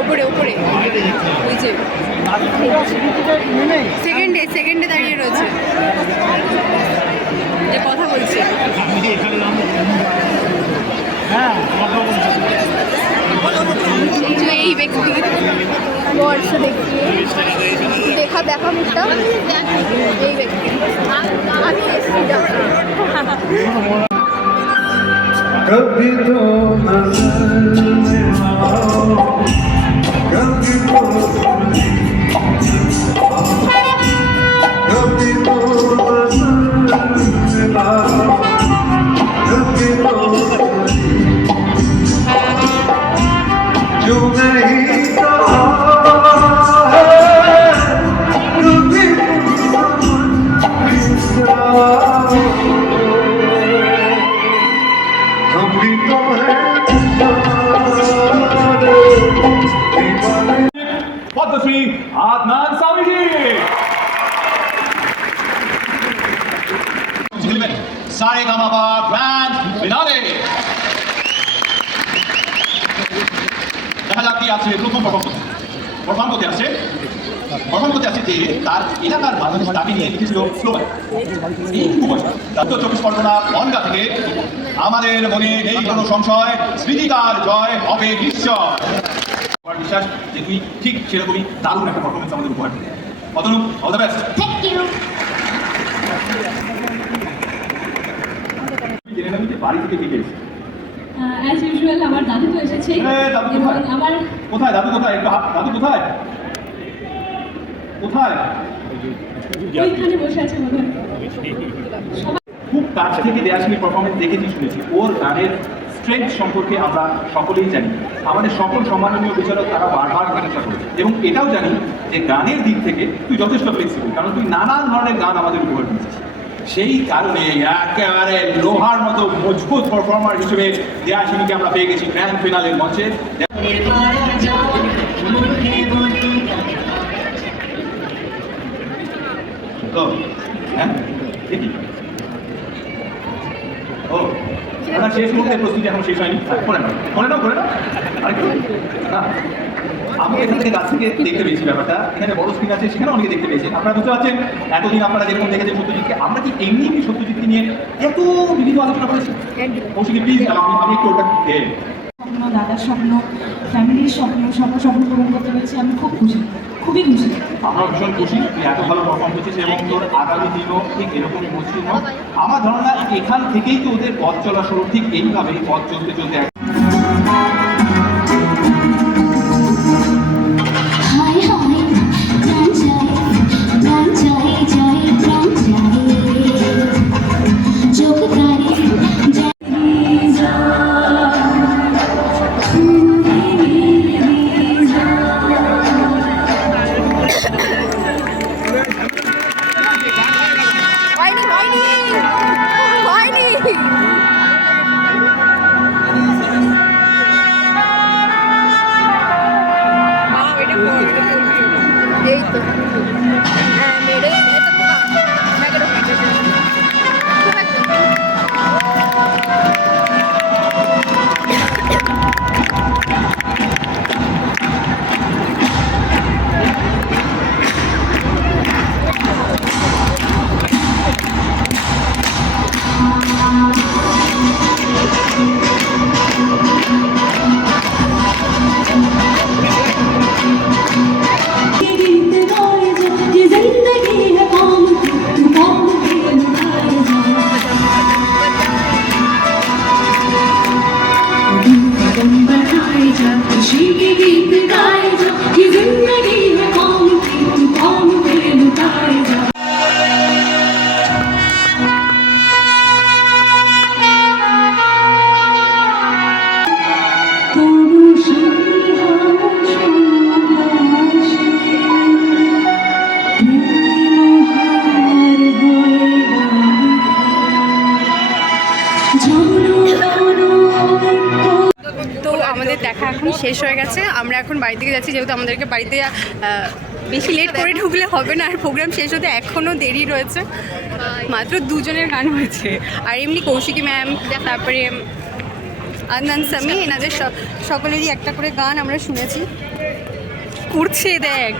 ওপরে ওপরে ওই যে সেকেন্ডে দাঁড়িয়ে রয়েছে, যে কথা বলছে। এই ব্যক্তি বর্ষ দেখি দেখা মুখটা, এই ব্যক্তি আমি कभी तो नजर में आओ, कभी तो कभी तो नजर में आओ, कभी तो जो नहीं कहा है, कभी पद्मश्री आदनान सामी जी सारेगामापा ग्रैंड फिनाले দেখা যাক কি আছে প্রথম পারফর্ম করতে আসছে যে তার এলাকার মানুষ তাকে নিয়ে লিখেছিল স্লোগান। এই উত্তর 24 পরগনা বনগাঁ থেকে আমাদের মনে নেই কোনো সংশয়, স্মৃতিকার জয় হবে নিশ্চয়। আমার বিশ্বাস যে তুই ঠিক সেরকমই দারুণ একটা পারফরমেন্স আমাদের উপহার দিবি। Atanu, all the best. Thank you. জেনে নেবি যে বাড়ি থেকে কে এসেছে। অ্যাজ ইউজুয়াল আমার দাদু তো এসেছে। দাদু কোথায়? আমার কোথায় দাদু কোথায়? একটু দাদু কোথায়? ওইখানে বসে আছে মনে হয়। খুব কাছ থেকে দেয়াশিনীর পারফরমেন্স দেখেছি, শুনেছি। ওর গানের স্ট্রেংথ সম্পর্কে আমরা সকলেই জানি। আমাদের সকল সম্মাননীয় বিচারক তারা বারবার প্রশংসা করেছে, এবং এটাও জানি যে গানের দিক থেকে তুই যথেষ্ট ফ্লেক্সিবল, কারণ তুই নানান ধরনের গান আমাদের উপহার দিয়েছিস। সেই কারণে একেবারে লোহার মতো মজবুত পারফর্মার হিসেবে দেয়াশিনীকে আমরা পেয়ে গেছি গ্র্যান্ড ফিনালের মঞ্চে। হ্যাঁ দেখি ও আপনার শেষ মুহূর্তে প্রস্তুতি এখন শেষ হয়নি, করে নাও আরেকটু। আমি এখান থেকে কাছ থেকে দেখতে পেয়েছি ব্যাপারটা, এখানে বড় স্ক্রিন আছে, সেখানে অনেকে দেখতে পেয়েছেন। আপনারা বুঝতে পারছেন এতদিন আপনারা যেরকম দেখেছেন সত্যজিৎকে, আমরা কি এমনি সত্যজিৎকে নিয়ে এত বিবিধ আলোচনা করেছি? কৌশিকী প্লিজ আমি একটু ওটা স্বপ্ন, দাদার স্বপ্ন, ফ্যামিলির স্বপ্ন, স্বপ্ন পূরণ করতে পেরেছি। আমি খুব খুশি, খুবই খুশি। আমরা ভীষণ খুশি তুই এত ভালো পারফর্ম করছিস, এবং তোর আগামী দিনও ঠিক এরকমই মসৃণ হোক। আমার ধারণা এখান থেকেই তো ওদের পথ চলা শুরু, ঠিক এইভাবেই পথ চলতে চলতে দেখা এখন শেষ হয়ে গেছে। আমরা এখন বাড়ি থেকে যাচ্ছি, যেহেতু আমাদেরকে বাড়িতে বেশি লেট করে ঢুকলে হবে না, আর প্রোগ্রাম শেষ হতে এখনও দেরি রয়েছে। মাত্র দুজনের গান হয়েছে, আর এমনি কৌশিকী ম্যাম, তারপরে আদনান সামি, এনাদের সকলেরই একটা করে গান আমরা শুনেছি। করছে দেখ।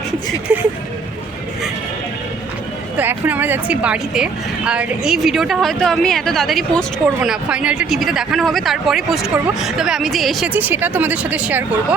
তো এখন আমরা যাচ্ছি বাড়িতে। আর এই ভিডিওটা হয়তো আমি এত তাড়াতাড়ি পোস্ট করব না, ফাইনালটা টিভিতে দেখানো হবে তারপরে পোস্ট করব। তবে আমি যে এসেছি সেটা তোমাদের সাথে শেয়ার করব।